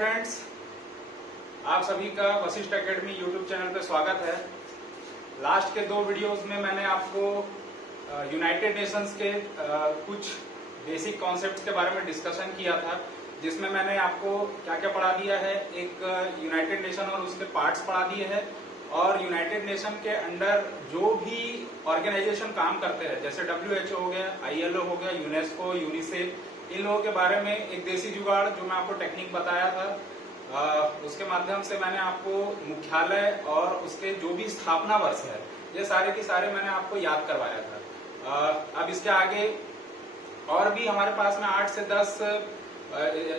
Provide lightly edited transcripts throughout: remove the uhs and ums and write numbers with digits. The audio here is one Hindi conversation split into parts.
फ्रेंड्स, आप सभी का वशिष्ठ एकेडमी यूट्यूब चैनल पे स्वागत है। लास्ट के 2 वीडियोस में मैंने आपको यूनाइटेड नेशंस के कुछ बेसिक कॉन्सेप्ट्स के बारे में डिस्कशन किया था, जिसमें मैंने आपको क्या क्या पढ़ा दिया है। एक यूनाइटेड नेशन और उसके पार्ट्स पढ़ा दिए हैं, और यूनाइटेड नेशन के अंडर जो भी ऑर्गेनाइजेशन काम करते हैं, जैसे WHO हो गया, ILO हो गया, यूनेस्को, यूनिसेफ, इन लोगों के बारे में एक देसी जुगाड़ जो मैं आपको टेक्निक बताया था, उसके माध्यम से मैंने आपको मुख्यालय और उसके जो भी स्थापना वर्ष है, ये सारे के सारे मैंने आपको याद करवाया था। अब इसके आगे और भी हमारे पास में 8 से 10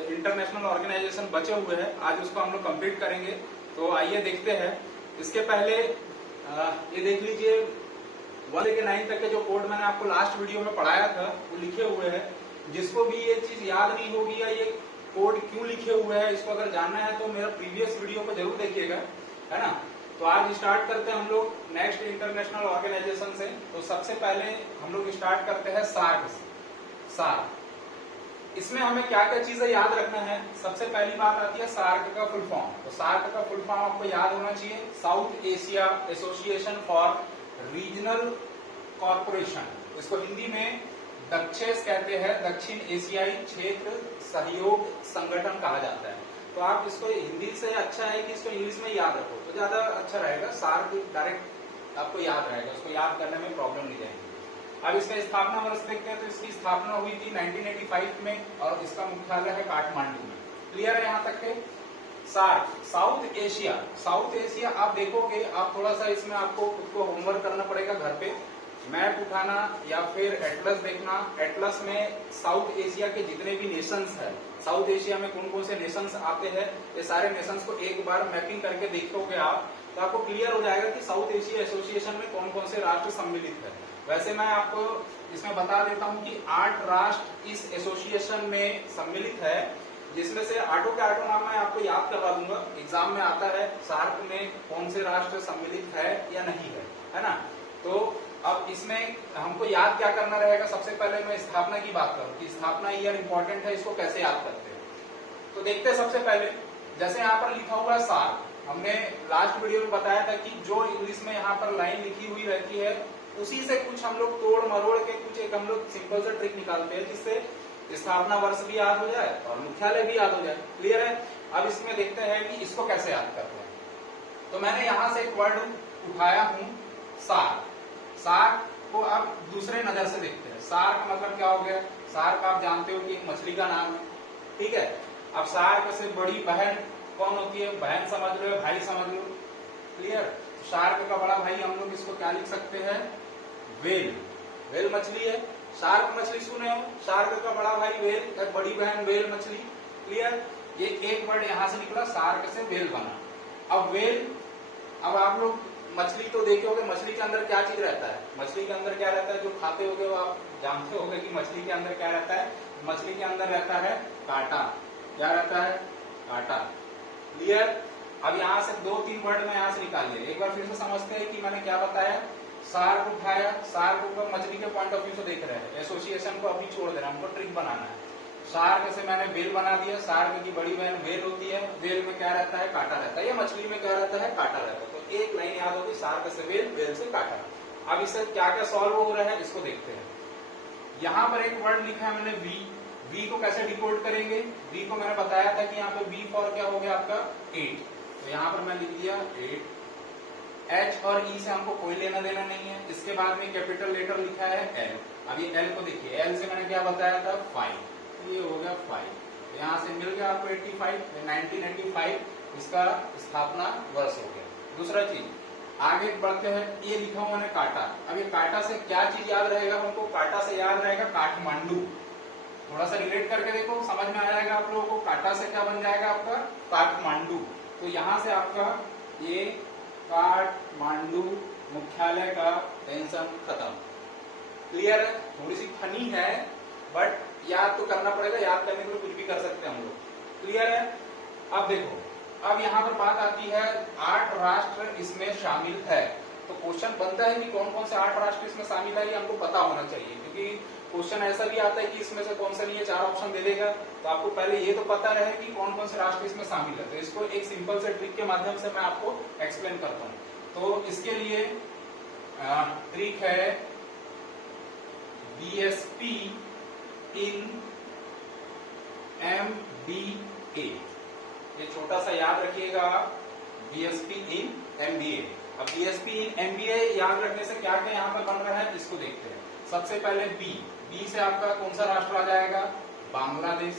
इंटरनेशनल ऑर्गेनाइजेशन बचे हुए हैं। आज उसको हम लोग कंप्लीट करेंगे, तो आइए देखते हैं। इसके पहले ये देख लीजिए, 1 से 9 तक के जो कोड मैंने आपको लास्ट वीडियो में पढ़ाया था वो लिखे हुए हैं। जिसको भी ये चीज याद नहीं होगी या ये कोड क्यों लिखे हुए हैं, इसको अगर जानना है तो मेरा प्रीवियस वीडियो को जरूर देखिएगा, है ना। तो आज स्टार्ट करते हैं हम लोग नेक्स्ट इंटरनेशनल ऑर्गेनाइजेशन से। तो सबसे पहले हम लोग स्टार्ट करते हैं सार्क से। सार्क, इसमें हमें क्या क्या चीजें याद रखना है। सबसे पहली बात आती है सार्क का फुल फॉर्म। तो सार्क का फुल फॉर्म आपको याद होना चाहिए, south Asia association for regional corporation. इसको हिंदी में दक्षेस कहते हैं, दक्षिण एशियाई क्षेत्र सहयोग संगठन कहा जाता है। तो आप इसको हिंदी से अच्छा है कि इसको इंग्लिश में याद रखो तो ज्यादा अच्छा रहेगा। सार्क डायरेक्ट आपको याद रहेगा, उसको याद करने में प्रॉब्लम नहीं जाएगी। अब इसका स्थापना वर्ष देखते हैं, तो इसकी स्थापना हुई थी 1985 में, और इसका मुख्यालय है काठमांडू में। क्लियर है यहाँ तक के। SAARC, south Asia. South Asia आप देखोगे, आप थोड़ा सा इसमें आपको खुद को होमवर्क करना पड़ेगा घर पे, मैप उठाना या फिर एटलस देखना। एटलस में साउथ एशिया के जितने भी नेशंस है, साउथ एशिया में कौन कौन से नेशंस आते हैं, ये सारे नेशंस को एक बार मैपिंग करके देखोगे आप, तो आपको क्लियर हो जाएगा कि साउथ एशिया एसोसिएशन में कौन कौन से राष्ट्र सम्मिलित है। वैसे मैं आपको इसमें बता देता हूँ कि 8 राष्ट्र इस एसोसिएशन में सम्मिलित है, जिसमें से 8 के 8 नाम मैं आपको याद करवा दूंगा। एग्जाम में आता है सार्क में कौन से राष्ट्र सम्मिलित है या नहीं है ना। तो अब इसमें हमको याद क्या करना रहेगा। सबसे पहले मैं स्थापना की बात करूं कि स्थापना ईयर इंपॉर्टेंट है, इसको कैसे याद करते हैं। तो देखते हैं सबसे पहले, जैसे यहाँ पर लिखा हुआ है सार्क, हमने लास्ट वीडियो में बताया था कि जो इंग्लिश में यहाँ पर लाइन लिखी हुई रहती है, उसी से कुछ हम लोग तोड़ मरोड़ के कुछ एक हम लोग सिंपल सा ट्रिक निकालते हैं, जिससे स्थापना वर्ष भी याद हो जाए और मुख्यालय भी याद हो जाए। क्लियर है। अब इसमें देखते हैं कि इसको कैसे याद करते हैं। तो मैंने यहाँ से एक वर्ड उठाया हूं, सार्क। सार्क को आप दूसरे नजर से देखते हैं। सार्क मतलब क्या हो गया। सार्क आप जानते हो कि एक मछली का नाम है, ठीक है। अब सार्क से बड़ी बहन कौन होती है, बहन समझ लो या भाई समझ लो। क्लियर। शार्क का बड़ा भाई हम लोग इसको क्या लिख सकते हैं, वेल। वेल मछली है, शार्क मछली सुने हो, शार्क का बड़ा भाई वेल, बड़ी बहन वेल मछली। क्लियर। ये एक वर्ड यहां से निकला, सार्क से वेल बना। अब वेल, अब आप लोग मछली तो देखे होगे, मछली के अंदर क्या चीज रहता है। मछली के अंदर क्या रहता है, जो खाते होगे वो आप जानते होगे कि मछली के अंदर क्या रहता है। मछली के अंदर रहता है कांटा। क्या रहता है, कांटा। क्लियर। अब यहाँ से 2-3 वर्ड में यहाँ से निकाल लिया। एक बार फिर से समझते हैं कि मैंने क्या बताया। सार्क उठाया, सार्क को मछली के पॉइंट ऑफ व्यू से देख रहे हैं, एसोसिएशन को अभी छोड़ दे रहे हैं, हमको ट्रिक बनाना है। शार्क से मैंने वेल बना दिया, शार्क की बड़ी बहन वेल होती है, वेल में क्या रहता है, कांटा रहता है, या मछली में क्या रहता है, कांटा रहता है। तो एक लाइन याद होगी, शार्क से वेल, वेल से कांटा। अब इससे क्या क्या सॉल्व हो रहा है इसको देखते हैं। यहाँ पर एक वर्ड लिखा है मैंने वी। वी को कैसे डिकोड करेंगे। वी को मैंने बताया था कि यहाँ पे वी फॉर क्या हो गया आपका 8। तो यहाँ पर मैं लिख दिया 8। एच और ई से हमको कोई लेना देना नहीं है। इसके बाद में कैपिटल लेटर लिखा है एल। अब ये एल को देखिए, एल से मैंने क्या बताया था 5, ये हो गया 5। यहाँ से मिल गया आपको 85, 1985 इसका स्थापना वर्ष हो गया। दूसरा चीज आगे बढ़ते हैं, ये लिखा हुआ मैंने कांटा। अब ये कांटा से क्या चीज याद रहेगा हमको, कांटा से याद रहेगा काठमांडू। थोड़ा सा रिलेट करके देखो, समझ में आ जाएगा आप लोगों को। कांटा से क्या बन जाएगा आपका, काठमांडू। तो यहाँ से आपका ये काठमांडू मुख्यालय का टेंशन खत्म। क्लियर है। थोड़ी सी फनी है बट याद तो करना पड़ेगा, याद करने के लिए कुछ भी कर सकते हैं हम लोग। क्लियर है। अब देखो, अब यहाँ पर बात आती है 8 राष्ट्र इसमें शामिल है। तो क्वेश्चन बनता है कि कौन कौन से 8 राष्ट्र इसमें शामिल है, ये हमको पता होना चाहिए, क्योंकि क्वेश्चन ऐसा भी आता है कि इसमें से कौन सा नहीं है, 4 ऑप्शन दे देगा, तो आपको पहले ये तो पता रहे कि कौन कौन से राष्ट्र इसमें शामिल है। तो इसको एक सिंपल से ट्रिक के माध्यम से मैं आपको एक्सप्लेन करता हूँ। तो इसके लिए ट्रिक है BSP इन MBA। ये छोटा सा याद रखिएगा, BSP इन MBA। अब BSP इन MBA याद रखने से क्या क्या यहाँ पर बन रहा है इसको देखते हैं। सबसे पहले बी से आपका कौन सा राष्ट्र आ जाएगा, बांग्लादेश,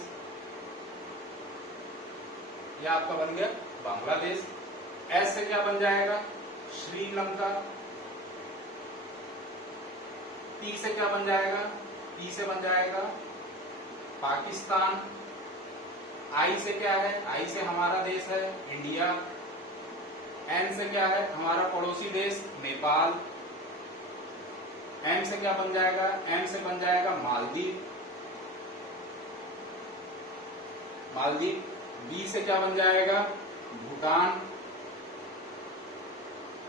ये आपका बन गया बांग्लादेश। एस से क्या बन जाएगा, श्रीलंका। पी से क्या बन जाएगा, पी से बन जाएगा पाकिस्तान। आई से क्या है, आई से हमारा देश है इंडिया। एन से क्या है, हमारा पड़ोसी देश नेपाल। एम से क्या बन जाएगा, एम से बन जाएगा मालदीव। बी से क्या बन जाएगा, भूटान।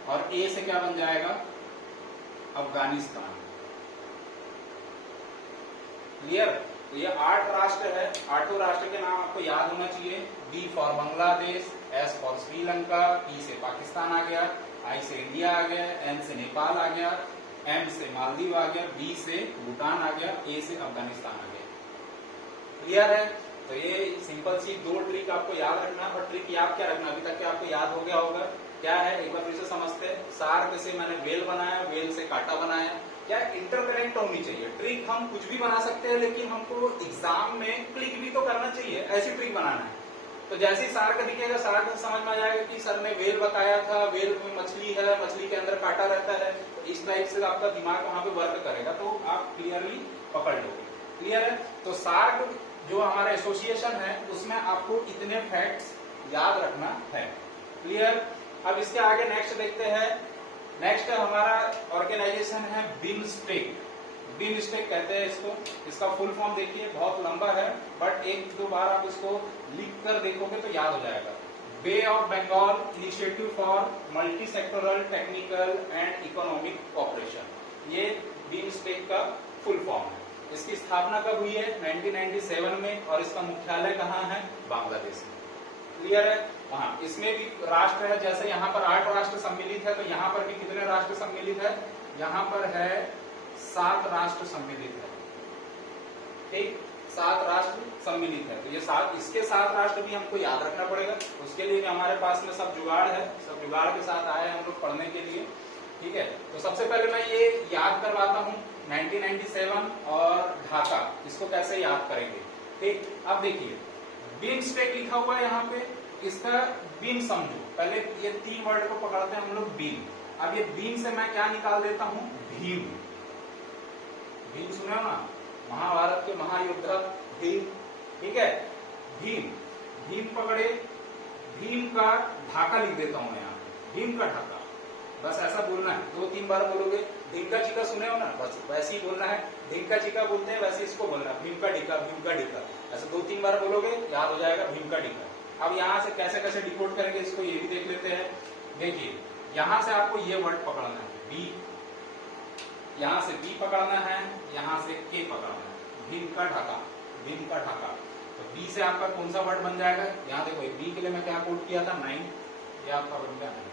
और ए से क्या बन जाएगा, अफगानिस्तान। क्लियर। तो ये 8 राष्ट्र है, 8 राष्ट्र के नाम आपको याद होना चाहिए। B for Bangladesh, S for Sri Lanka, P से पाकिस्तान आ गया, आई से इंडिया आ गया, एन से नेपाल आ गया, एम से मालदीव आ गया, बी से भूटान आ गया, ए से अफगानिस्तान आ गया। क्लियर है। तो ये सिंपल सी 2 ट्रिक आपको याद रखना। और ट्रिक याद क्या रखना, अभी तक के आपको याद हो गया होगा। क्या है, एक बार फिर से समझते हैं। सार्क से मैंने वेल बनाया, वेल से कांटा बनाया। क्या इंटरकनेक्ट होनी चाहिए। ट्रिक हम कुछ भी बना सकते हैं, लेकिन हमको एग्जाम में क्लिक भी तो करना चाहिए, ऐसी ट्रिक बनाना है। तो जैसे ही सार्क दिखेगा, सार्क से समझ में आ जाएगा कि सर ने वेल बताया था, वेल में मछली है, मछली के अंदर कांटा रहता है। तो इस टाइप से आपका दिमाग वहां पे वर्क करेगा, तो आप क्लियरली पकड़ लोगे। क्लियर है। तो सार्क जो हमारा एसोसिएशन है, उसमें आपको इतने फैक्ट्स याद रखना है। क्लियर। अब इसके आगे नेक्स्ट देखते हैं। नेक्स्ट हमारा ऑर्गेनाइजेशन है बिमस्टेक। बिमस्टेक कहते हैं इसको। इसका फुल फॉर्म देखिए, बहुत लंबा है, बट 1-2 बार आप इसको लिख कर देखोगे तो याद हो जाएगा। Bay of Bengal initiative for multi sectoral technical and economic cooperation, ये बिमस्टेक का फुल फॉर्म है। इसकी स्थापना कब हुई है, 1997 में, और इसका मुख्यालय कहाँ है, बांग्लादेश में। क्लियर है। हाँ, इसमें भी राष्ट्र है, जैसे यहाँ पर 8 राष्ट्र सम्मिलित है, तो यहाँ पर भी कितने राष्ट्र सम्मिलित है, यहाँ पर है 7 राष्ट्र सम्मिलित है। ठीक, 7 राष्ट्र सम्मिलित है। तो ये 7, इसके 7 राष्ट्र भी हमको याद रखना पड़ेगा। उसके लिए भी हमारे पास में सब जुगाड़ है, सब जुगाड़ के साथ आए हम लोग पढ़ने के लिए। ठीक है। तो सबसे पहले मैं ये याद करवाता हूँ 1997 और ढाका, इसको कैसे याद करेंगे। ठीक, अब देखिए बिमस्टेक लिखा हुआ है यहाँ पे, इसका बीन समझो। पहले ये 3 वर्ड को पकड़ते हैं हम लोग, बीन। अब ये बीन से मैं क्या निकाल देता हूं, भीम। भीम सुना ना, महाभारत के महायोद्धा भीम। ठीक है, भीम। भीम पकड़े, भीम का ढाका लिख देता हूं मैं यहाँ, भीम का ढाका। बस ऐसा बोलना है, 2-3 बार बोलोगे। ढींका चिका सुने हो ना, बस वैसे ही बोलना है। ढींका चिका बोलते हैं, वैसे इसको बोलना है, भीम का ढीका, भीम का ढीका। ऐसे 2-3 बार बोलोगे, याद हो जाएगा भीम का ढीका। अब यहाँ से कैसे कैसे डिकोड करेंगे इसको, ये भी देख लेते हैं। देखिए, यहाँ से आपको ये वर्ड पकड़ना है, बी। यहाँ से बी पकड़ना है, यहाँ से के पकड़ना है, भीम का ढाका, भीम का ढाका। तो बी से आपका कौन सा वर्ड बन जाएगा, यहाँ देखो बी के लिए मैं क्या कोड किया था, 9, ये आपका बन गया 9।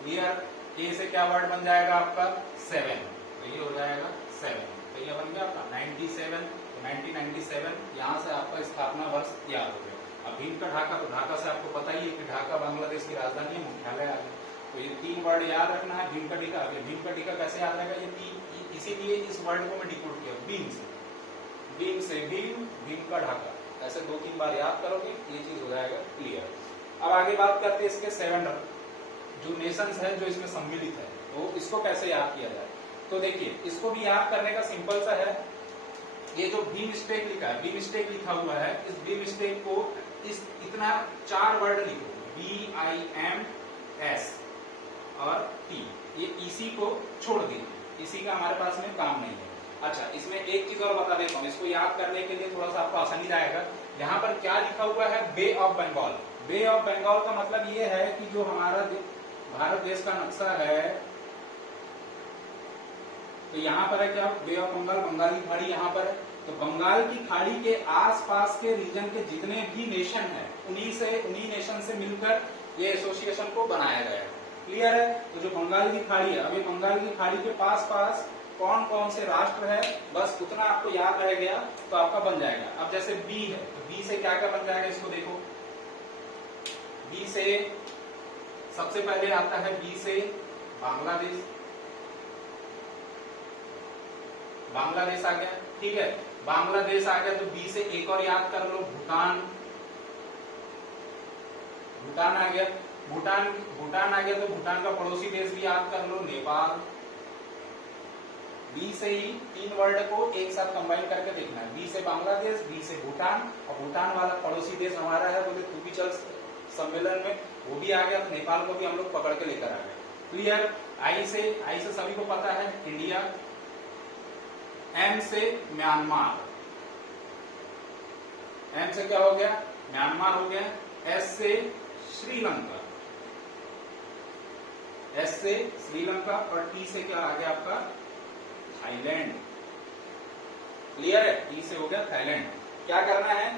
क्लियर। ए से क्या वर्ड बन जाएगा आपका, 7, तो ये हो जाएगा 7। तो ये बन गया आपका 97, 1997। यहाँ से आपका स्थापना वर्ष याद हो गया। अब भीम का ढाका, तो ढाका से आपको पता ही है कि ढाका बांग्लादेश की राजधानी है, मुख्यालय आ गया। तो ये 3 वर्ड याद रखना है। भीम का ढीका, भीम का ढीका कैसे याद रहेगा, ये इसीलिए इस वर्ड को मैं डिकोड किया, भीम से। भीम से भीम, भीम का ढाका, ऐसे 2-3 बार याद करोगे, ये चीज हो जाएगा क्लियर। अब आगे बात करते हैं इसके 7 जो नेशंस है जो इसमें सम्मिलित है, तो इसको कैसे याद किया जाए। तो देखिए, इसको भी याद करने का सिंपल सा है। ये जो बिमस्टेक लिखा है, बिमस्टेक लिखा हुआ है, इस बिमस्टेक को इतना 4 वर्ड लिखो, BIMS और T। ये इसी को छोड़ दीजिए, इसी का हमारे पास में काम नहीं है। अच्छा, इसमें एक चीज और बता देता हूँ, इसको याद करने के लिए थोड़ा सा आपको आसानी रहेगा। यहाँ पर क्या लिखा हुआ है, bay of Bengal. Bay of Bengal का मतलब ये है कि जो हमारा भारत देश का नक्शा है, तो यहाँ पर है क्या, बे ऑफ बंगाल, बंगाल की खाड़ी यहाँ पर है। तो बंगाल की खाड़ी के आसपास के रीजन के जितने भी नेशन है उन्हीं नेशन से मिलकर ये एसोसिएशन को बनाया गया है। क्लियर है। तो जो बंगाल की खाड़ी है, अभी बंगाल की खाड़ी के पास पास कौन कौन से राष्ट्र है, बस उतना आपको याद रह गया तो आपका बन जाएगा। अब जैसे बी है, तो बी से क्या क्या बन जाएगा, इसको देखो। बी से सबसे पहले आता है बी से बांग्लादेश, बांग्लादेश आ गया। ठीक है, बांग्लादेश आ गया। तो बी से एक और याद कर लो, भूटान, भूटान आ गया। भूटान आ गया तो भूटान का पड़ोसी देश भी याद कर लो, नेपाल। बी से ही तीन वर्ड को एक साथ कंबाइन करके देखना है, बी से बांग्लादेश, बी से भूटान, और भूटान वाला पड़ोसी देश हमारा है, बोले तू भी चल सम्मेलन में, वो भी आ गया। तो नेपाल को भी हम लोग पकड़ के लेकर आ गए। क्लियर। आई से सभी को पता है इंडिया, एम से म्यांमार, एम से क्या हो गया, म्यांमार हो गया। एस से श्रीलंका, एस से श्रीलंका, और टी से क्या आ गया आपका, थाईलैंड। क्लियर है, टी से हो गया थाईलैंड। क्या करना है,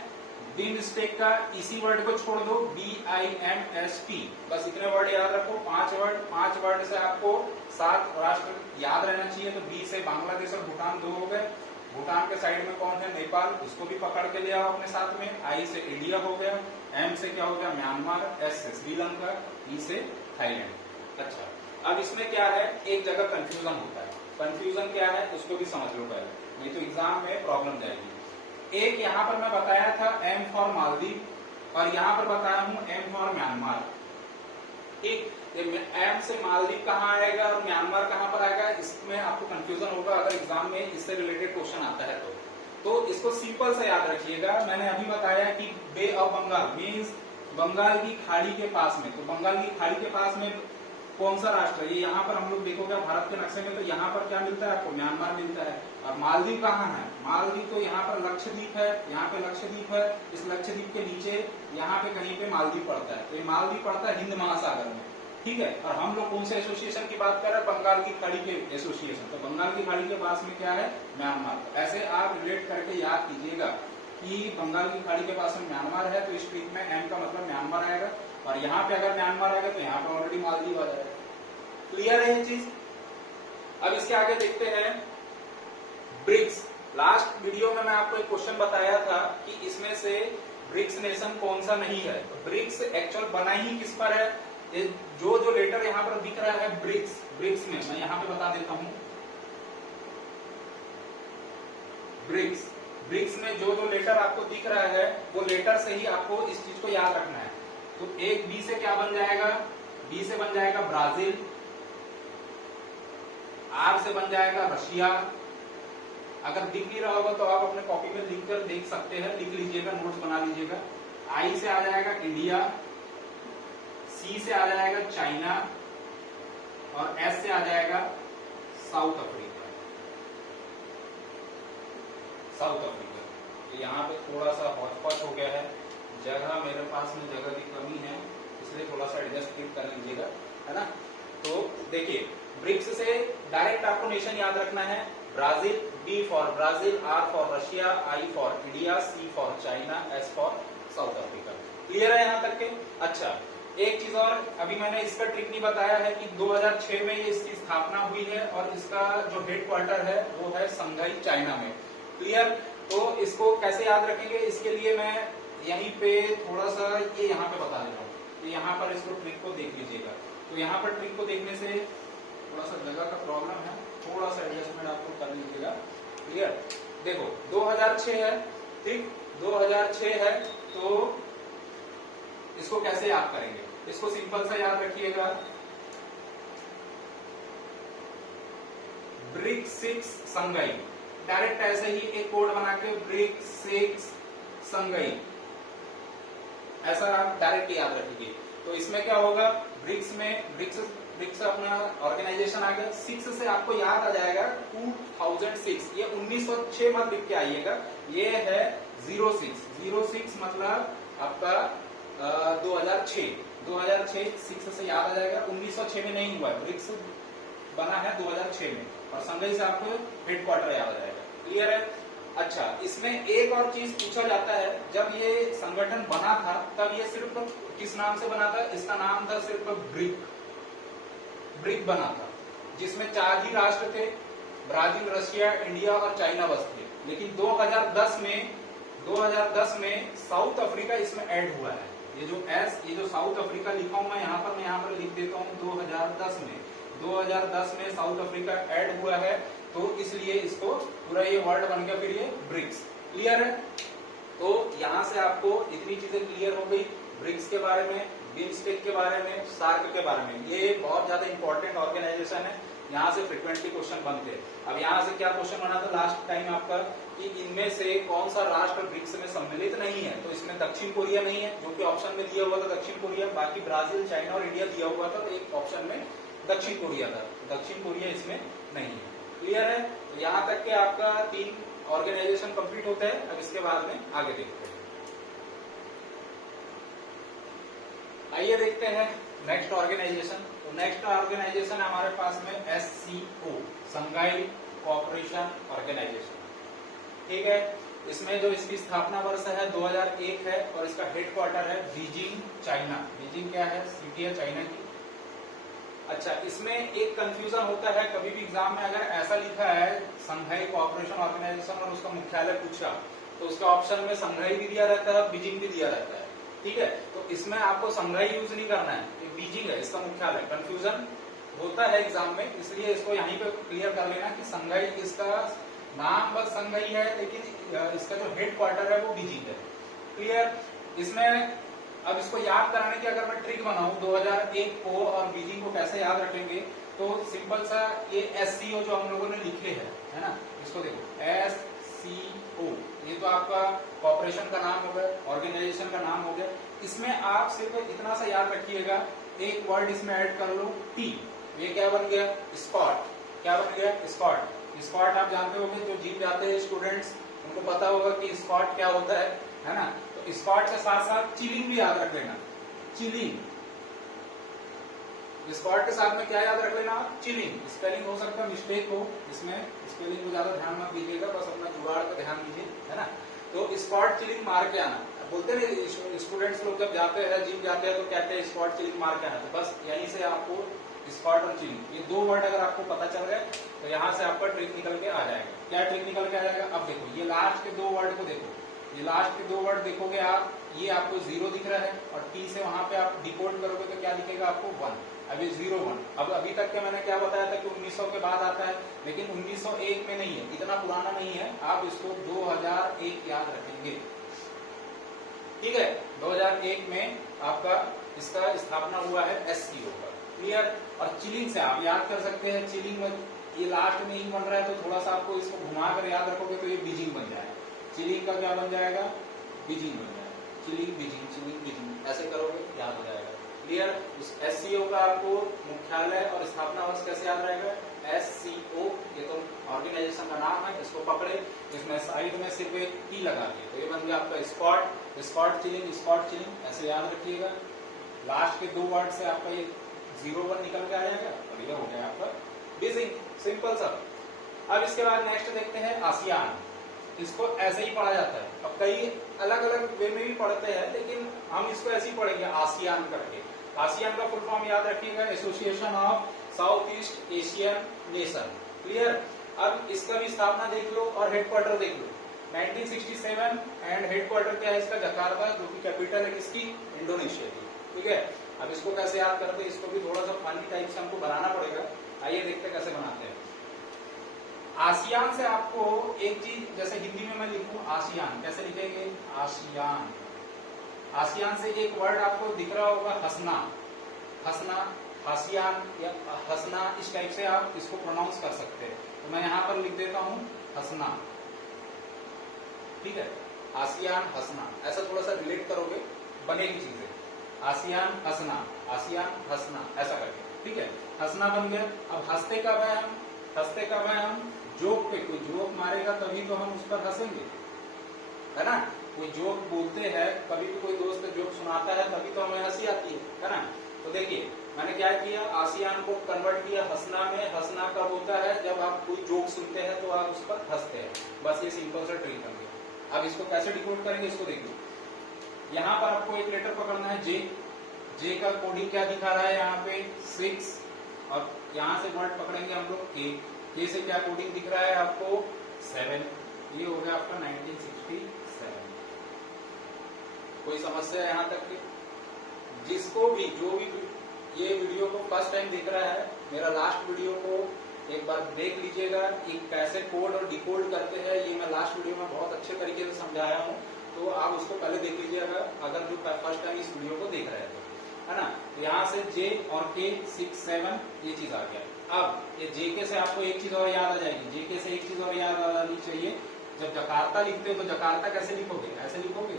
बिमस्टेक का इसी वर्ड को छोड़ दो, BIMST, बस इतने वर्ड याद रखो, 5 वर्ड से आपको 7 राष्ट्र याद रहना चाहिए। तो बी से बांग्लादेश और भूटान 2 हो गए। भूटान के साइड में कौन है, नेपाल, उसको भी पकड़ के ले आओ अपने साथ में। आई से इंडिया हो गया, एम से क्या हो गया, म्यांमार, एस से श्रीलंका, ई से थाईलैंड। अच्छा, अब इसमें क्या है, एक जगह कंफ्यूजन होता है। कंफ्यूजन क्या है उसको भी समझ लो पहले, नहीं तो एग्जाम में प्रॉब्लम जाएगी। एक यहाँ पर मैं बताया था एम फॉर मालदीव, और यहाँ पर बताया हूं एम फॉर म्यांमार। ठीक, एम से मालदीव कहाँ आएगा और म्यांमार कहाँ पर आएगा, इसमें आपको कंफ्यूजन होगा अगर एग्जाम में इससे रिलेटेड क्वेश्चन आता है तो इसको सिंपल से याद रखिएगा। मैंने अभी बताया कि बे ऑफ बंगाल मीन्स बंगाल की खाड़ी के पास में, तो बंगाल की खाड़ी के पास में कौन सा राष्ट्र है, ये यहाँ पर हम लोग देखोगे भारत के नक्शे में, तो यहाँ पर क्या मिलता है आपको, म्यांमार मिलता है। और मालदीव कहाँ है, मालदीव तो यहाँ पर लक्षद्वीप है, यहाँ पे लक्षद्वीप है, इस लक्षद्वीप के नीचे यहाँ पे कहीं पे मालदीव पड़ता है। तो ये मालदीव पड़ता है हिंद महासागर में। ठीक है, और हम लोग कौन से एसोसिएशन की बात कर रहे हैं, बंगाल की खाड़ी के एसोसिएशन। तो बंगाल की खाड़ी के पास में क्या है, म्यांमार। ऐसे आप रिलेट करके याद कीजिएगा कि बंगाल की खाड़ी के पास में म्यांमार है, तो इस ट्रिक में एम का मतलब म्यांमार आएगा, और यहाँ पे अगर म्यांमार आएगा तो यहाँ पे ऑलरेडी मालदीव आ जाएगा। क्लियर है ये चीज। अब इसके आगे देखते हैं ब्रिक्स। लास्ट वीडियो में मैं आपको एक क्वेश्चन बताया था कि इसमें से ब्रिक्स नेशन कौन सा नहीं है। तो ब्रिक्स एक्चुअल बना ही किस पर है, जो लेटर यहाँ पर दिख रहा है ब्रिक्स में मैं यहाँ पे बता देता हूँ। ब्रिक्स में जो लेटर आपको दिख रहा है वो लेटर से ही आपको इस चीज को याद रखना है। तो एक बी से क्या बन जाएगा, बी से बन जाएगा ब्राजील, आर से बन जाएगा रशिया। अगर दिख नहीं रहा होगा तो आप अपने कॉपी में लिख कर देख सकते हैं, लिख लीजिएगा, नोट्स बना लीजिएगा। आई से आ जाएगा इंडिया, सी से आ जाएगा चाइना, और एस से आ जाएगा साउथ अफ्रीका। तो यहाँ पे थोड़ा सा हॉटस्पॉट हो गया है, जगह मेरे पास में जगह की कमी है, इसलिए थोड़ा सा एडजस्ट कर लीजिएगा, है ना। तो देखिए ब्रिक्स से डायरेक्ट आपको नेशन याद रखना है, Brazil, B for Brazil, R for Russia, I for India, C for China, S for south Africa. Clear है यहाँ तक के। अच्छा, एक चीज और अभी मैंने इसका ट्रिक नहीं बताया है कि 2006 में ये इसकी स्थापना हुई है, और इसका जो हेडक्वार्टर है वो है संघाई चाइना में। क्लियर। तो इसको कैसे याद रखेंगे, इसके लिए मैं यहीं पे थोड़ा सा ये यहाँ पे बता दे रहा हूँ। यहाँ पर इसको ट्रिक को देख लीजिएगा। तो यहाँ पर ट्रिक को देखने से थोड़ा सा जगह का प्रॉब्लम है, थोड़ा सा एडजस्टमेंट आपको कर लीजिएगा। क्लियर। देखो 2006 है, ठीक, 2006 है, तो इसको कैसे याद करेंगे, इसको सिंपल सा याद रखिएगा, ब्रिक्स 6 संघाई। डायरेक्ट ऐसे ही एक कोड बना के ब्रिक्स 6 संघाई, ऐसा आप डायरेक्ट याद रखिए। तो इसमें क्या होगा, ब्रिक्स में ब्रिक्स अपना ऑर्गेनाइजेशन आ गया, 6 से आपको याद आ जाएगा 2006, ये 1906 मत लिख के आइएगा, ये है 06 मतलब आपका 2006 6 से याद आ जाएगा। 1906 में नहीं हुआ, ब्रिक्स बना है 2006 में। और संघई से आपको हेडक्वार्टर याद आ जाएगा। क्लियर है? अच्छा, इसमें एक और चीज पूछा जाता है, जब ये संगठन बना था तब ये सिर्फ किस नाम से बना था? इसका नाम था सिर्फ ब्रिक। ब्रिक बना था, जिसमें 4 ही राष्ट्र थे, ब्राजील, रशिया, इंडिया और चाइना बस थे। लेकिन 2010 में साउथ अफ्रीका इसमें ऐड हुआ है। ये जो साउथ अफ्रीका लिखा हूं मैं यहाँ पर लिख देता हूँ 2010 में साउथ अफ्रीका ऐड हुआ है, तो इसलिए इसको पूरा ये वर्ड बन गया फिर ये ब्रिक्स। क्लियर है? तो यहाँ से आपको इतनी चीजें क्लियर हो गई, ब्रिक्स के बारे में, बिम्स्टेक के बारे में, सार्क के बारे में। ये बहुत ज्यादा इंपॉर्टेंट ऑर्गेनाइजेशन है, यहाँ से फ्रिक्वेंटली क्वेश्चन बनते हैं। अब यहाँ से क्या क्वेश्चन बना था लास्ट टाइम आपका कि इनमें से कौन सा राष्ट्र ब्रिक्स में सम्मिलित नहीं है? तो इसमें दक्षिण कोरिया नहीं है, जो कि ऑप्शन में दिया हुआ था दक्षिण कोरिया। बाकी ब्राजील, चाइना और इंडिया दिया हुआ था, तो एक ऑप्शन में दक्षिण कोरिया था, दक्षिण कोरिया इसमें नहीं है। क्लियर है? तो यहाँ तक के आपका 3 ऑर्गेनाइजेशन कंप्लीट होते हैं। अब इसके बाद में आगे देखते हैं। आइए देखते हैं नेक्स्ट ऑर्गेनाइजेशन। तो नेक्स्ट ऑर्गेनाइजेशन है हमारे पास में SCO, संघाई कोऑपरेशन ऑर्गेनाइजेशन। ठीक है? इसमें जो इसकी स्थापना वर्ष है 2001 है और इसका हेडक्वार्टर है बीजिंग, चाइना। बीजिंग क्या है? सिटी है चाइना की। अच्छा, इसमें एक कंफ्यूजन होता है, कभी भी एग्जाम में अगर ऐसा लिखा है संघाई कोऑपरेशन ऑर्गेनाइजेशन और उसका मुख्यालय पूछा, तो उसके ऑप्शन में संघाई भी दिया रहता है, बीजिंग भी दिया रहता है। ठीक है? तो इसमें आपको संघाई यूज नहीं करना है, बीजिंग है इसका मुख्यालय। कंफ्यूजन होता है एग्जाम में, इसलिए इसको यहीं पे क्लियर कर लेना कि संघाई, इसका नाम बस संघाई है, लेकिन इसका जो हेडक्वार्टर है वो बीजिंग है। क्लियर? इसमें अब इसको याद कराने की अगर मैं ट्रिक बनाऊं 2001 को और बीजिंग को कैसे याद रखेंगे, तो सिंपल सा ये SCO जो हम लोगों ने लिखे है ना, इसको देखो SCO, ये तो आपका कॉर्पोरेशन का नाम हो गया, ऑर्गेनाइजेशन का नाम हो गया। इसमें आप सिर्फ इतना सा याद रखिएगा, एक वर्ड इसमें ऐड कर लो T। ये क्या बन गया? स्कॉट। क्या बन गया? स्कॉट। स्कॉट आप जानते होंगे, जो जीत जाते हैं स्टूडेंट्स उनको पता होगा कि स्कॉट क्या होता है ना? तो स्कॉट के साथ साथ चिलिंग भी याद रख लेना, चिलिंग। स्कॉट के साथ में क्या याद रख लेना? चिलिंग। स्पेलिंग हो सकता है मिस्टेक हो, इसमें स्पेलिंग को ज्यादा ध्यान मत दीजिएगा, बस अपना जुगाड़ का ध्यान दीजिए, है ना? तो स्कॉट चिलिंग मार के आना। बोलते हैं स्टूडेंट्स लोग जब जाते हैं, जिम जाते हैं, तो कहते हैं स्कॉट चिलिंग मार के आना। तो बस यहीं से आपको स्कॉट और चिलिंग, ये 2 वर्ड अगर आपको पता चल गए तो यहाँ से आपका ट्रिक निकल के आ जाएगा। क्या ट्रिक निकल के आ जाएगा? अब देखो ये लास्ट के 2 वर्ड को देखो, ये लास्ट के 2 वर्ड देखोगे आप, ये आपको 0 दिख रहा है और T से वहां पे आप डिकोड करोगे तो क्या दिखेगा आपको? 1। अब ये 0 1। अब अभी तक के मैंने क्या बताया था कि 1900 के बाद आता है, लेकिन 1901 में नहीं है, इतना पुराना नहीं है। आप इसको 2001 याद रखेंगे। ठीक है? 2001 में आपका इसका स्थापना हुआ है SCO का। क्लियर? और चिलिंग से आप याद कर सकते हैं, चिलिंग में ये लास्ट में ही बन रहा है, तो थोड़ा सा आपको इसको घुमाकर याद रखोगे तो ये बीजिंग बन जाएगा। चिलिंग का क्या बन जाएगा? बीजिंग बन जाएगा। चिलिंग बीजिंग, चिलिंग बीजिंग, ऐसे करोगे याद हो जाएगा। क्लियर? उस SCO का आपको मुख्यालय और स्थापना वर्ष कैसे याद रहेगा? SCO, ये तो ऑर्गेनाइजेशन का नाम है, इसको पकड़े, इसमें साइड में सिर्फ एक T लगा दिए, तो ये बन गया आपका Scott. Scott chilling, Scott chilling, ऐसे याद रखिएगा। लास्ट के 2 वर्ड से आपका ये 0 1 निकल के आ जाएगा और ये हो गया आपका बीजिंग। सिंपल सा। अब इसके बाद नेक्स्ट देखते हैं आसियान। इसको ऐसे ही पढ़ा जाता है, अब कई अलग अलग वे में भी पढ़ते हैं, लेकिन हम इसको ऐसे ही पढ़ेंगे आसियान करके। आसियान का फुल फॉर्म याद रखिएगा, association of south east Asian nation. Clear? अब इसका भी स्थापना देख लो और हेडक्वार्टर देख लो, 1967, एंड हेडक्वार्टर क्या है इसका? जकार्ता, जो कि कैपिटल है किसकी? इंडोनेशिया की। ठीक है? अब इसको कैसे याद करते हैं, इसको भी थोड़ा सा फनी टाइप से हमको बनाना पड़ेगा। आइए देखते हैं कैसे बनाते हैं। आसियान से आपको एक चीज, जैसे हिंदी में मैं लिखूं आसियान, कैसे लिखेंगे? आसियान। आसियान से एक वर्ड आपको दिख रहा होगा हंसना, हंसना, आसियान या हंसना, इस टाइप से आप इसको प्रोनाउंस कर सकते हैं। तो मैं यहाँ पर लिख देता हूं हंसना। ठीक है? आसियान हंसना, ऐसा थोड़ा सा रिलेट करोगे, बनेगी चीजें। आसियान हंसना, आसियान हंसना, ऐसा करके। ठीक है? हंसना बन गया। अब हंसते कब है हम? हंसते कब है हम? जोक पे, कोई जोक मारेगा तभी तो हम उस पर हंसेंगे, है ना? कोई जोक बोलते हैं, कभी भी कोई दोस्त जोक सुनाता है तभी तो हमें हंसी आती है ना? तो देखिए मैंने क्या किया, आसियान को कन्वर्ट किया हंसना में। हंसना कब होता है, जब आप कोई जोक सुनते हैं तो आप उस पर हंसते हैं। बस ये सिंपल सा ट्रिक बन गया। अब इसको कैसे डिकोड करेंगे इसको देखिए। यहाँ पर आपको एक लेटर पकड़ना है जे। जे का कोडिंग क्या दिखा रहा है यहाँ पे 6, और यहाँ से वर्ड पकड़ेंगे हम लोग के। के से क्या कोडिंग दिख रहा है आपको 7। ये हो गया आपका 1967। कोई समस्या है यहाँ तक की? जिसको भी जो भी ये वीडियो को फर्स्ट टाइम देख रहा है, मेरा लास्ट वीडियो को एक बार देख लीजिएगा कि कैसे कोड और डिकोड करते हैं। ये मैं लास्ट वीडियो में बहुत अच्छे तरीके से समझाया हूँ, तो आप उसको पहले देख लीजिएगा अगर जो फर्स्ट टाइम इस वीडियो को देख रहे हैं तो, है ना। तो यहाँ से जे और के 6, 7 ये चीज आ गया। अब ये जेके से आपको एक चीज और याद आ जाएगी। जेके से एक चीज और याद आ जानी चाहिए, जब जकार्ता लिखते हो तो जकार्ता कैसे लिखोगे, ऐसे लिखोगे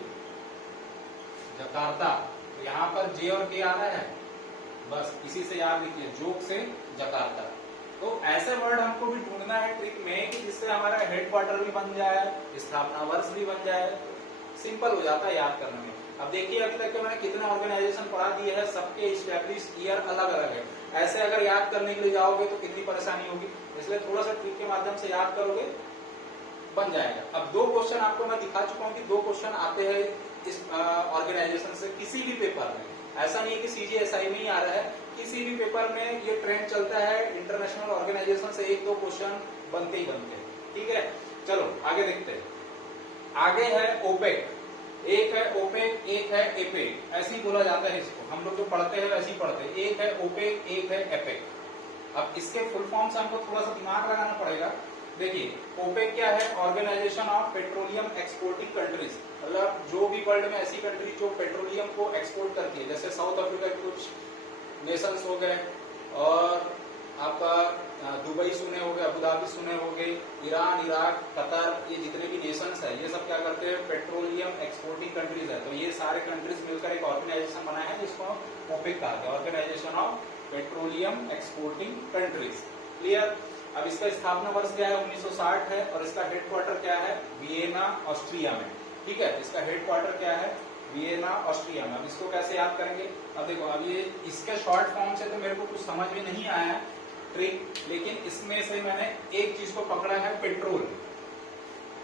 जकार्ता। तो यहाँ पर जे और के आ रहा है, बस इसी से याद लिखिए, जोक से जकार्ता। तो ऐसे वर्ड हमको भी ढूंढना है ट्रिक में कि जिससे हमारा हेडक्वार्टर भी बन जाए, स्थापना वर्ष भी बन जाए। सिंपल हो जाता है याद करने में। अब देखिए अभी तक के मैंने कितने ऑर्गेनाइजेशन पढ़ा दिए हैं, सबके इस्टेब्लिश ईयर अलग अलग है। ऐसे अगर याद करने के लिए जाओगे तो कितनी परेशानी होगी, इसलिए थोड़ा सा ट्रिक के माध्यम से याद करोगे बन जाएगा। अब 2 क्वेश्चन आपको मैं दिखा चुका हूँ कि 2 क्वेश्चन आते हैं इस ऑर्गेनाइजेशन से किसी भी पेपर में। ऐसा नहीं है कि सीजीएसआई में ही आ रहा है, किसी भी पेपर में ये ट्रेंड चलता है। इंटरनेशनल ऑर्गेनाइजेशन से 1-2 क्वेश्चन बनते ही बनते हैं। ठीक है, चलो आगे देखते हैं। आगे है ओपेक। एक है ओपेक, एक है एपेक, ऐसे ही बोला जाता है इसको। हम लोग जो पढ़ते हैं वैसे ही पढ़ते हैं। एक है ओपेक, एक है एपेक। अब इसके फुल फॉर्म से हमको थोड़ा सा दिमाग लगाना पड़ेगा। देखिए ओपेक क्या है, organisation of petroleum exporting countries. मतलब जो भी वर्ल्ड में ऐसी कंट्री जो पेट्रोलियम को एक्सपोर्ट करती है, जैसे साउथ अफ्रीका के कुछ नेशंस हो गए, और आपका दुबई सुने हो गए, अबुधाबी सुने हो गए, ईरान, इराक, कतर, ये जितने भी नेशंस है ये सब क्या करते हैं, पेट्रोलियम एक्सपोर्टिंग कंट्रीज है। तो ये सारे कंट्रीज मिलकर एक ऑर्गेनाइजेशन बना है जिसको ओपेक कहा गया, organisation of petroleum exporting countries. Clear. अब इसका स्थापना वर्ष क्या है, 1960 है, और इसका हेडक्वार्टर क्या है, वियना ऑस्ट्रिया में। ठीक है, इसका हेडक्वार्टर क्या है, वियना ऑस्ट्रिया में। अब इसको कैसे याद करेंगे, अब देखो, अब ये इसके शॉर्ट फॉर्म से तो मेरे को कुछ समझ में नहीं आया ट्रिक, लेकिन इसमें से मैंने एक चीज को पकड़ा है, पेट्रोल।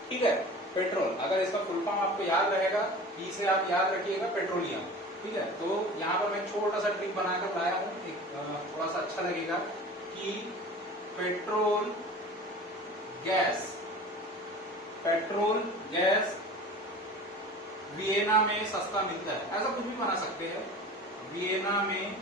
ठीक है, पेट्रोल। अगर इसका फुल फॉर्म आपको याद रहेगा, पी से आप याद रखिएगा पेट्रोलियम। ठीक है, तो यहाँ पर मैं छोटा सा ट्रिक बनाकर लाया हूँ, थोड़ा सा अच्छा लगेगा कि petrol gas, petrol gas Vienna में सस्ता मिलता है। ऐसा कुछ भी बना सकते हैं, वियना में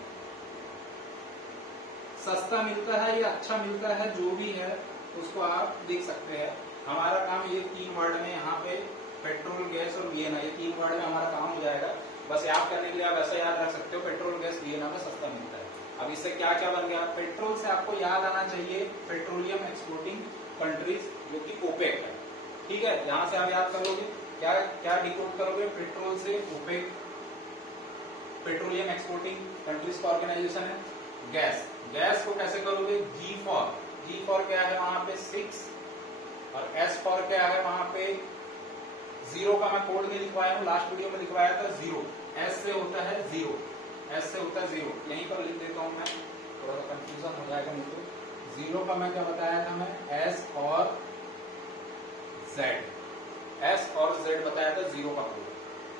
सस्ता मिलता है या अच्छा मिलता है, जो भी है उसको आप देख सकते हैं। हमारा काम ये 3 वर्ड में यहाँ पे पेट्रोल गैस और वियना, ये 3 वर्ड में हमारा काम हो जाएगा। बस याद करने के लिए आप ऐसा याद रख सकते हो, पेट्रोल गैस वियना में सस्ता मिलता है। अब इससे क्या क्या बन गया, पेट्रोल से आपको याद आना चाहिए पेट्रोलियम एक्सपोर्टिंग कंट्रीज, जो कि ओपेक है। ठीक है, यहां से आप याद करोगे, क्या क्या डिकोड करोगे, पेट्रोल से ओपेक, पेट्रोलियम एक्सपोर्टिंग कंट्रीज का ऑर्गेनाइजेशन है। गैस, गैस को कैसे करोगे, जी फॉर क्या है वहां पे 6, और एस फॉर क्या है वहां पे 0 का मैं कोड नहीं लिखवाया हूँ, लास्ट वीडियो में लिखवाया था 0। एस से होता है 0, एस से होता है 0, यहीं पर लिख देता हूं मैं, थोड़ा सा कंफ्यूजन हो जाएगा नहीं तो। 0 का मैं क्या बताया था, मैं एस और जेड, एस और जेड बताया था 0 का कोड,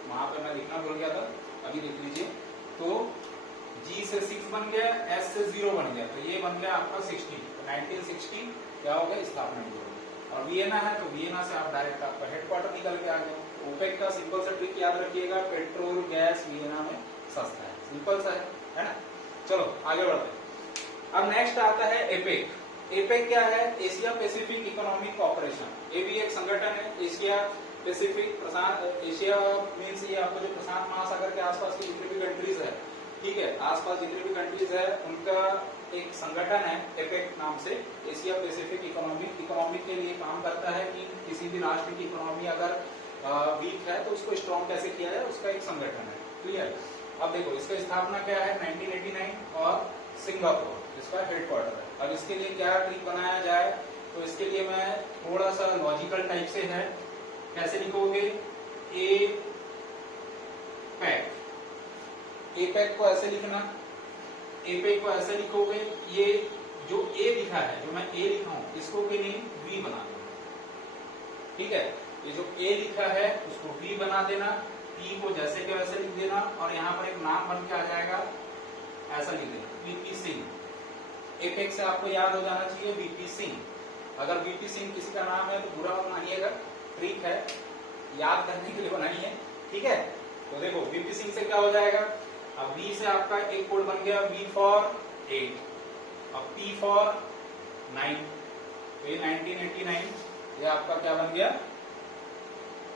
वहां पे मैं लिखना भूल गया था, अभी देख लीजिए। तो जी से 6 बन गया, एस से 0 बन गया, तो ये बन गया आपका 60। तो 1960 क्या हो गया, स्थापना हो गई। और वियना है तो वियना से आप डायरेक्ट आपका हेडक्वार्टर निकल के आ गए। ओपेक का सिंपल सा ट्रिक याद रखिएगा, पेट्रोल गैस वियना में सस्ता है, सिंपल सा है ना। चलो आगे बढ़ते हैं। अब नेक्स्ट आता है एपेक। एपेक क्या है, एशिया पैसिफिक इकोनॉमिक कॉर्पोरेशन। ये भी एक संगठन है, एशिया पैसिफिक, एशिया मीन्स ये आपको जो प्रशांत महासागर के आसपास की जितनी भी कंट्रीज है, ठीक है, आसपास जितनी भी कंट्रीज है उनका एक संगठन है एपेक नाम से, एशिया पैसिफिक इकोनॉमिक के लिए काम करता है कि किसी भी राष्ट्र की इकोनॉमी अगर वीक है तो उसको स्ट्रॉन्ग कैसे किया जाए, उसका एक संगठन है। क्लियर। अब देखो इसका स्थापना क्या है, 1989, और सिंगापुर इसका हेडक्वार्टर है। अब इसके लिए क्या ट्रिक बनाया जाए, तो इसके लिए मैं थोड़ा सा लॉजिकल टाइप से है, कैसे लिखोगे, एपेक, एपेक को ऐसे लिखना, एपेक को ऐसे लिखोगे, ये जो ए लिखा है, जो मैं ए लिखा हूं, इसको भी नहीं वी बना देना, ठीक है। ये जो ए लिखा है उसको वी बना देना, पी को जैसे के वैसे लिख देना, और यहाँ पर एक नाम बन के आ जाएगा, ऐसा लिख देना, वीपी सिंह। एपेक से आपको याद हो जाना चाहिए वीपी सिंह। अगर वीपी सिंह किसी का नाम है तो बुरा मत मानिएगा, ट्रिक है, याद करने के लिए बनाई है, ठीक है। तो देखो वीपी सिंह से क्या हो जाएगा, अब वी से आपका एक कोड बन गया, वी फॉर 8, अब पी फॉर 9, तो ये 1989 ये आपका क्या बन गया,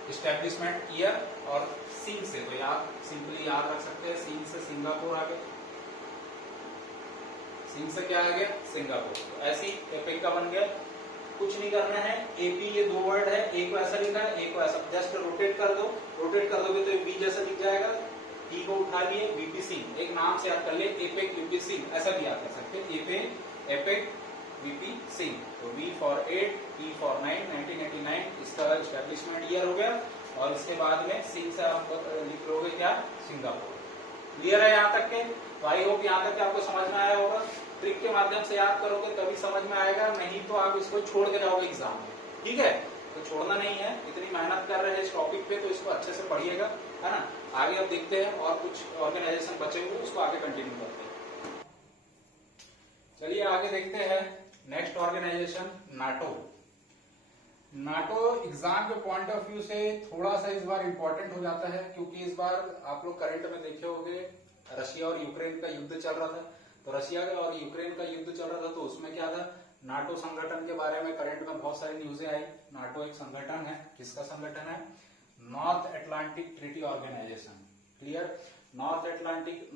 इस्टेब्लिशमेंट ईयर। और सिंह से तो आप सिंपली याद रख सकते हैं, सिंह से सिंगापुर आ गया, सिंह से क्या आ गया, सिंगापुर। तो ऐसी एपेक का बन गया। कुछ नहीं करना है, एपी ये दो वर्ड है, एक को ऐसा लिखा है, एक को ऐसा, जस्ट रोटेट कर दो, रोटेट कर दोगे तो वी जैसा लिख जाएगा, टी को उठा लिए, वीपी सिंह, एक नाम से याद कर लिए, एपेक वीपी सिंह, ऐसा भी याद कर सकते हैं, एपेक वीपी सिंह। तो वी फॉर 8, पी फॉर 9, 1989 इसका एस्टेब्लिशमेंट ईयर हो गया, और इसके बाद में सिंह से आप लिख लोगे क्या, सिंगापुर। क्लियर है यहाँ तक के? तो आई होप यहाँ तक के आपको समझ में आया होगा। ट्रिक के माध्यम से याद करोगे तभी समझ में आएगा, नहीं तो आप इसको छोड़ के जाओगे एग्जाम में, ठीक है। तो छोड़ना नहीं है, इतनी मेहनत कर रहे हैं इस टॉपिक पे, तो इसको अच्छे से पढ़िएगा, है ना। आगे अब देखते हैं और कुछ ऑर्गेनाइजेशन बचे हुए, उसको आगे कंटिन्यू करते हैं। चलिए आगे देखते हैं next organisation, NATO. NATO exam के पॉइंट ऑफ व्यू से थोड़ा सा इस बार इंपॉर्टेंट हो जाता है, क्योंकि इस बार आप लोग करंट में देखे होंगे रशिया और यूक्रेन का युद्ध चल रहा था। तो रशिया और यूक्रेन का युद्ध चल रहा था, तो उसमें क्या था, नाटो संगठन के बारे में करंट में बहुत सारी न्यूज़ें आई। नाटो एक संगठन है, किसका संगठन है, north Atlantic treaty organisation. Clear, north Atlantic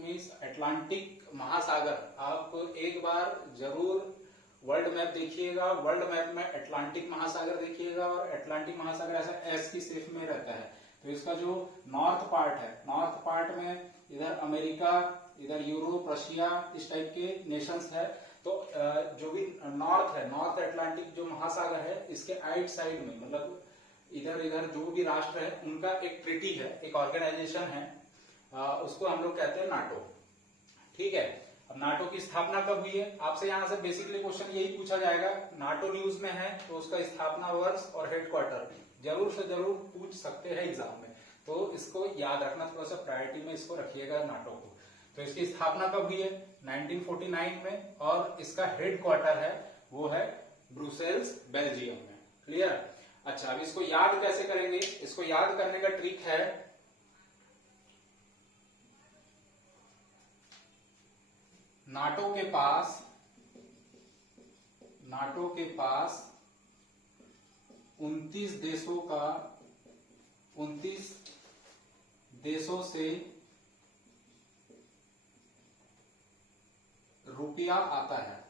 means Atlantic महासागर। आप एक बार जरूर वर्ल्ड मैप देखिएगा, वर्ल्ड मैप में अटलांटिक महासागर देखिएगा, और अटलांटिक महासागर ऐसा एस की शेप में रहता है। तो इसका जो नॉर्थ पार्ट है, नॉर्थ पार्ट में इधर अमेरिका, इधर यूरोप, रशिया, इस टाइप के नेशंस है। तो जो भी नॉर्थ है, नॉर्थ अटलांटिक जो महासागर है, इसके आइट साइड में, मतलब इधर इधर जो भी राष्ट्र है उनका एक ट्रीटी है, एक ऑर्गेनाइजेशन है, उसको हम लोग कहते हैं नाटो, ठीक है। अब नाटो की स्थापना कब हुई है, आपसे यहाँ से बेसिकली क्वेश्चन यही पूछा जाएगा, नाटो न्यूज में है तो उसका स्थापना वर्ष और हेडक्वार्टर जरूर से जरूर पूछ सकते हैं एग्जाम में, तो इसको याद रखना, थोड़ा सा प्रायोरिटी में इसको रखिएगा नाटो को। तो इसकी स्थापना कब हुई है, 1949 में, और इसका हेडक्वार्टर है वो है ब्रुसेल्स, बेल्जियम में। क्लियर। अच्छा, अब इसको याद कैसे करेंगे, इसको याद करने का ट्रिक है, नाटो के पास 29 देशों से रुपया आता है,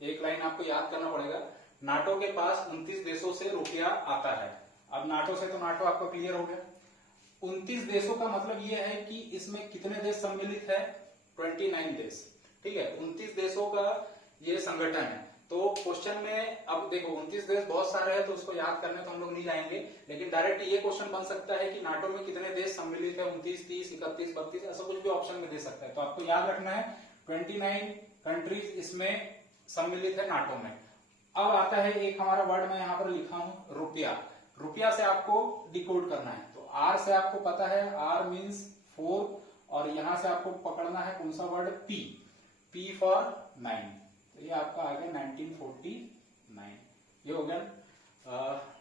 एक लाइन आपको याद करना पड़ेगा, नाटो के पास 29 देशों से रुपया आता है। अब नाटो से तो नाटो आपको क्लियर हो गया। 29 देशों का मतलब यह है कि इसमें कितने देश सम्मिलित है, 29 देश, ठीक है। 29 देशों का ये संगठन है। तो क्वेश्चन में अब देखो 29 देश बहुत सारे हैं, तो उसको याद करने तो हम लोग नहीं जाएंगे, लेकिन डायरेक्ट ये क्वेश्चन बन सकता है कि नाटो में कितने देश सम्मिलित है, 29, 30, 31, 32, ऐसा कुछ भी ऑप्शन में दे सकता है। तो आपको याद रखना है 29 कंट्रीज इसमें सम्मिलित है नाटो में। अब आता है एक हमारा वर्ड मैं यहाँ पर लिखा हूं, रुपया। रुपया से आपको डिकोड करना है, तो आर से आपको पता है, आर मीन्स 4, और यहां से आपको पकड़ना है कौन सा वर्ड, पी, पी फॉर 9। तो ये आपका आ गया 1949, ये हो गया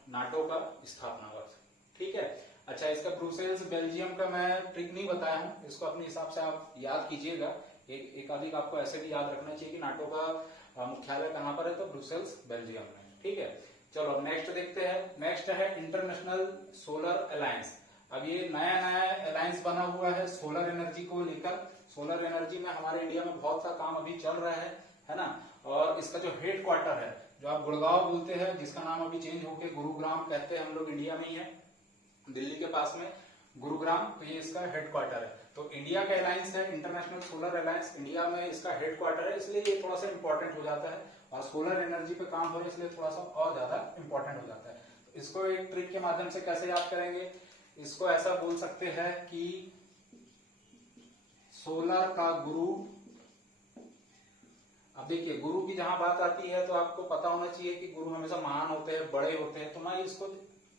नाटो का स्थापना वर्ष, ठीक है। अच्छा, इसका ब्रुसेल्स बेल्जियम का मैं ट्रिक नहीं बताया हूं, इसको अपने हिसाब से आप याद कीजिएगा। एक आधिक आपको ऐसे भी याद रखना चाहिए कि नाटो का मुख्यालय कहां पर है, तो ब्रुसेल्स बेल्जियम में, ठीक है। चलो नेक्स्ट देखते हैं, नेक्स्ट है इंटरनेशनल सोलर अलायंस। अब ये नया अलायंस बना हुआ है सोलर एनर्जी को लेकर। सोलर एनर्जी में हमारे इंडिया में बहुत सा काम अभी चल रहा है ना। और इसका जो हेड क्वार्टर है, जो आप गुड़गांव बोलते हैं, जिसका नाम अभी चेंज होकर गुरुग्राम कहते हैं हम लोग, इंडिया में ही है, दिल्ली के पास में गुरुग्राम, तो ये इसका हेडक्वार्टर है। तो इंडिया का अलायंस है इंटरनेशनल सोलर अलायंस, इंडिया में इसका हेडक्वार्टर है, इसलिए ये थोड़ा सा इंपॉर्टेंट हो जाता है, और सोलर एनर्जी पे काम हो रहा है इसलिए थोड़ा सा और ज्यादा इंपॉर्टेंट हो जाता है। तो इसको एक ट्रिक के माध्यम से कैसे याद करेंगे, इसको ऐसा बोल सकते हैं कि सोलर का गुरु। अब देखिए, गुरु की जहां बात आती है तो आपको पता होना चाहिए कि गुरु हमेशा महान होते हैं, बड़े होते हैं। तो मैं इसको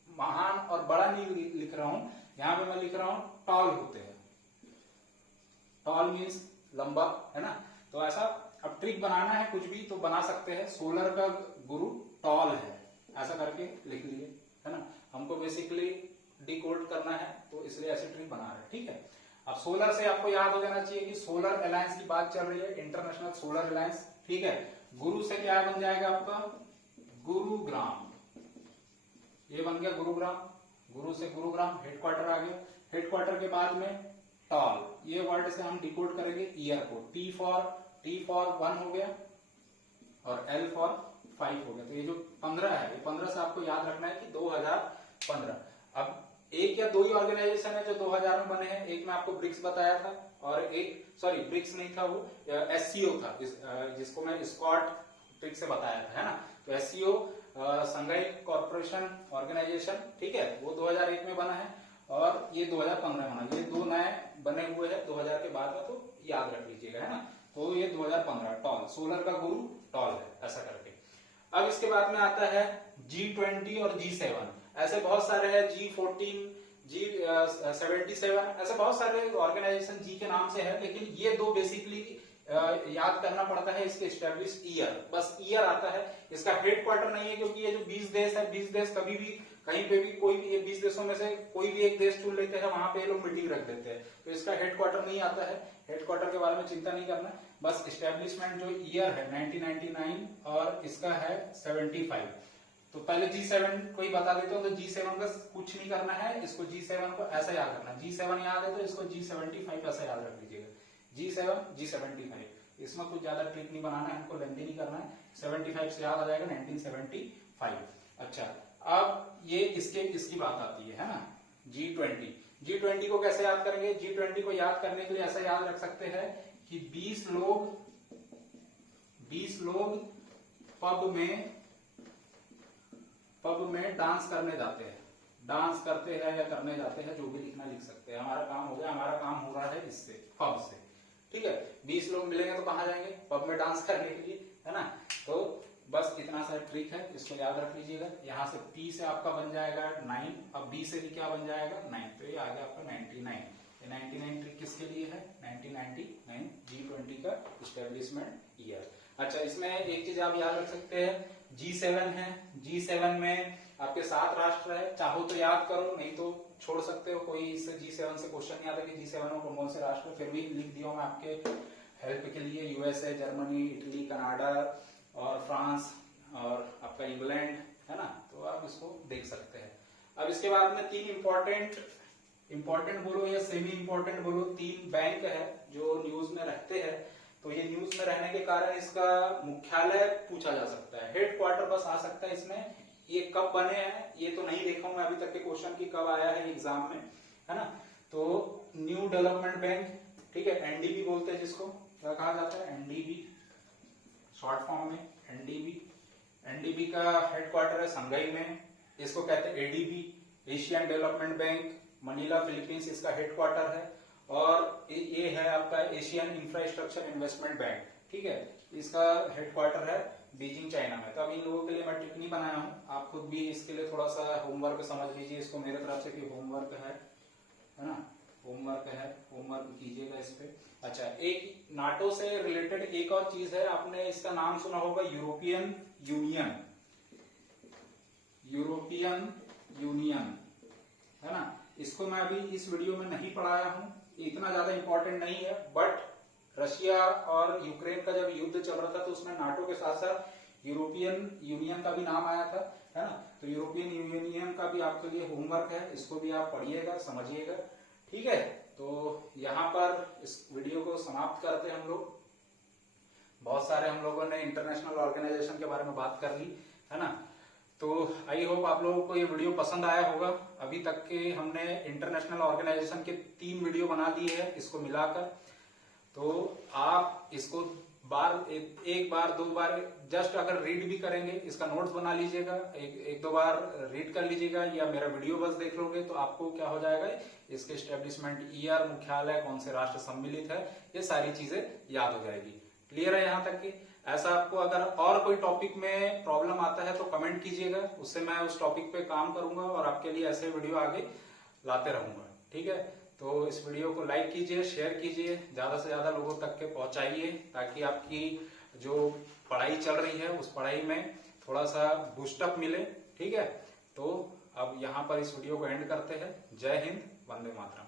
महान और बड़ा नहीं लिख रहा हूं, यहां पे मैं लिख रहा हूं टॉल होते हैं। टॉल मीन्स लंबा, है ना। तो ऐसा अब ट्रिक बनाना है कुछ भी तो बना सकते हैं। सोलर का गुरु टॉल है, ऐसा करके लिख लिए, है ना। हमको बेसिकली डिकोड करना है तो इसलिए ऐसे ट्रिक बना रहे हैं, ठीक है। अब सोलर से आपको याद हो जाना चाहिए कि सोलर अलायंस की बात चल रही है, इंटरनेशनल सोलर अलायंस, ठीक है। गुरु से क्या बन जाएगा आपका गुरुग्राम, ये बन गया गुरुग्राम। गुरु से गुरुग्राम, हेडक्वार्टर आ गया। हेडक्वार्टर के बाद में टॉल, ये वर्ड से हम डिकोड करेंगे ईयर को। टी फॉर 1 हो गया और L फॉर 5 हो गया। तो ये जो 15 है, ये 15 से आपको याद रखना है कि 2015। अब एक या दो ही ऑर्गेनाइजेशन है जो 2000 में बने हैं। एक मैं आपको ब्रिक्स बताया था और एक, सॉरी ब्रिक्स नहीं था, वो SCO था, जिसको मैं स्कॉट ट्रिक से बताया था, है ना। तो SCO संघाई कॉर्पोरेशन ऑर्गेनाइजेशन, ठीक है, वो 2001 में बना है और ये 2015 में बना। ये दो नए बने हुए हैं 2000 के बाद में, तो याद रख लीजिएगा, है ना। तो ये 2015 टॉल, सोलर का गुरु टॉल है, ऐसा करके। अब इसके बाद में आता है G20 और G7। ऐसे बहुत सारे हैं, G14, G77, ऐसे बहुत सारे ऑर्गेनाइजेशन जी के नाम से है, लेकिन ये दो बेसिकली याद करना पड़ता है। इसके एस्टेब्लिश ईयर, बस ईयर आता है। इसका हेडक्वार्टर नहीं है, क्योंकि ये जो 20 देश है, 20 देश कभी भी कहीं पे भी कोई भी, ये 20 देशों में से कोई भी एक देश चुन लेते हैं, वहां पे ये लोग मीटिंग रख देते हैं। तो इसका हेडक्वार्टर नहीं आता है, हेडक्वार्टर के बारे में चिंता नहीं करना। बस एस्टेब्लिशमेंट जो ईयर है 1999 और इसका है 75। तो पहले G7 को ही बता देता हूं। तो G7 का कुछ नहीं करना है, इसको G7 को ऐसा याद रखना। G7 याद है तो इसको G75 ऐसा याद रख लीजिएगा। G7 G75, इसमें कुछ ज्यादा ट्रिक नहीं बनाना है, हमको लेंथी नहीं करना है। 75 से याद आ जाएगा 1975। अच्छा, अब ये इसकी बात आती है ना, G20 को कैसे याद करेंगे। G20 को याद करने के लिए ऐसा याद रख सकते हैं कि 20 लोग पब में डांस करने जाते हैं, डांस करते हैं या करने जाते हैं, जो भी लिखना लिख सकते हैं। हमारा काम हो गया, हमारा काम हो रहा है इससे, पब से, ठीक है। 20 लोग मिलेंगे तो कहां जाएंगे, पब में डांस करने के लिए, है ना। तो बस इतना सा ट्रिक है, इसको याद रख लीजिएगा। यहां से P से आपका बन जाएगा 9, अब B से भी क्या बन जाएगा 9, तो ये आ गया आपका 99। ये 99 ट्रिक किसके लिए है, 1999 G20 का एस्टेब्लिशमेंट ईयर। अच्छा, इसमें एक चीज आप याद रख सकते हैं, G7 है, G7 में आपके 7 राष्ट्र है। चाहो तो याद करो, नहीं तो छोड़ सकते हो, कोई इससे G7 से क्वेश्चन नहीं आता कि G7 में कौन से राष्ट्र, फिर भी लिख दिया मैं आपके हेल्प के लिए। USA, जर्मनी, इटली, कनाडा और फ्रांस और आपका इंग्लैंड, है ना। तो आप इसको देख सकते हैं। अब इसके बाद में 3 इंपॉर्टेंट बोलो या सेमी इंपॉर्टेंट बोलो, 3 बैंक है जो न्यूज में रहते हैं। तो ये न्यूज में रहने के कारण इसका मुख्यालय पूछा जा सकता है, हेडक्वार्टर बस आ सकता है इसमें। ये कब बने हैं ये तो नहीं देखा हूं मैं अभी तक के क्वेश्चन की, कब आया है एग्जाम में, है ना। तो न्यू डेवलपमेंट बैंक, ठीक है, NDB बोलते हैं जिसको, क्या कहा जाता है, NDB शॉर्ट फॉर्म में, NDB का हेडक्वार्टर है संघाई में। इसको कहते हैं ADB, Asian development bank, Manila Philippines इसका हेडक्वार्टर है। और ये है आपका एशियन इंफ्रास्ट्रक्चर इन्वेस्टमेंट बैंक, ठीक है, इसका हेडक्वार्टर है बीजिंग, चाइना में। तो अब इन लोगों के लिए मैं टिप्पणी बनाया हूं, आप खुद भी इसके लिए थोड़ा सा होमवर्क समझ लीजिए इसको मेरे तरफ से कि होमवर्क है ना, होमवर्क कीजिएगा इस पे। अच्छा, एक नाटो से रिलेटेड एक और चीज है, आपने इसका नाम सुना होगा, यूरोपियन यूनियन, है ना। इसको मैं अभी इस वीडियो में नहीं पढ़ाया हूं, इतना ज्यादा इंपॉर्टेंट नहीं है, बट रशिया और यूक्रेन का जब युद्ध चल रहा था तो उसमें नाटो के साथ साथ यूरोपियन यूनियन का भी नाम आया था, है ना। तो यूरोपियन यूनियन का भी आपके लिए होमवर्क है, इसको भी आप पढ़िएगा, समझिएगा, ठीक है। तो यहाँ पर इस वीडियो को समाप्त करते हैं हम लोग। बहुत सारे हम लोगों ने इंटरनेशनल ऑर्गेनाइजेशन के बारे में बात कर ली, है ना। तो आई होप आप लोगों को ये वीडियो पसंद आया होगा। अभी तक के हमने इंटरनेशनल ऑर्गेनाइजेशन के 3 वीडियो बना दिए हैं इसको मिलाकर। तो आप इसको एक बार दो बार जस्ट अगर रीड भी करेंगे, इसका नोट्स बना लीजिएगा, एक दो बार रीड कर लीजिएगा या मेरा वीडियो बस देख लोगे तो आपको क्या हो जाएगा, इसके एस्टेब्लिशमेंट ईयर, मुख्यालय कौन से राष्ट्र सम्मिलित है, ये सारी चीजें याद हो जाएगी। क्लियर है यहाँ तक की? ऐसा आपको अगर और कोई टॉपिक में प्रॉब्लम आता है तो कमेंट कीजिएगा, उससे मैं उस टॉपिक पे काम करूंगा और आपके लिए ऐसे वीडियो आगे लाते रहूंगा। ठीक है, तो इस वीडियो को लाइक कीजिए, शेयर कीजिए, ज्यादा से ज्यादा लोगों तक के पहुंचाइए, ताकि आपकी जो पढ़ाई चल रही है उस पढ़ाई में थोड़ा सा बूस्टअप मिले। ठीक है, तो अब यहाँ पर इस वीडियो को एंड करते हैं। जय हिंद, वंदे मातरम।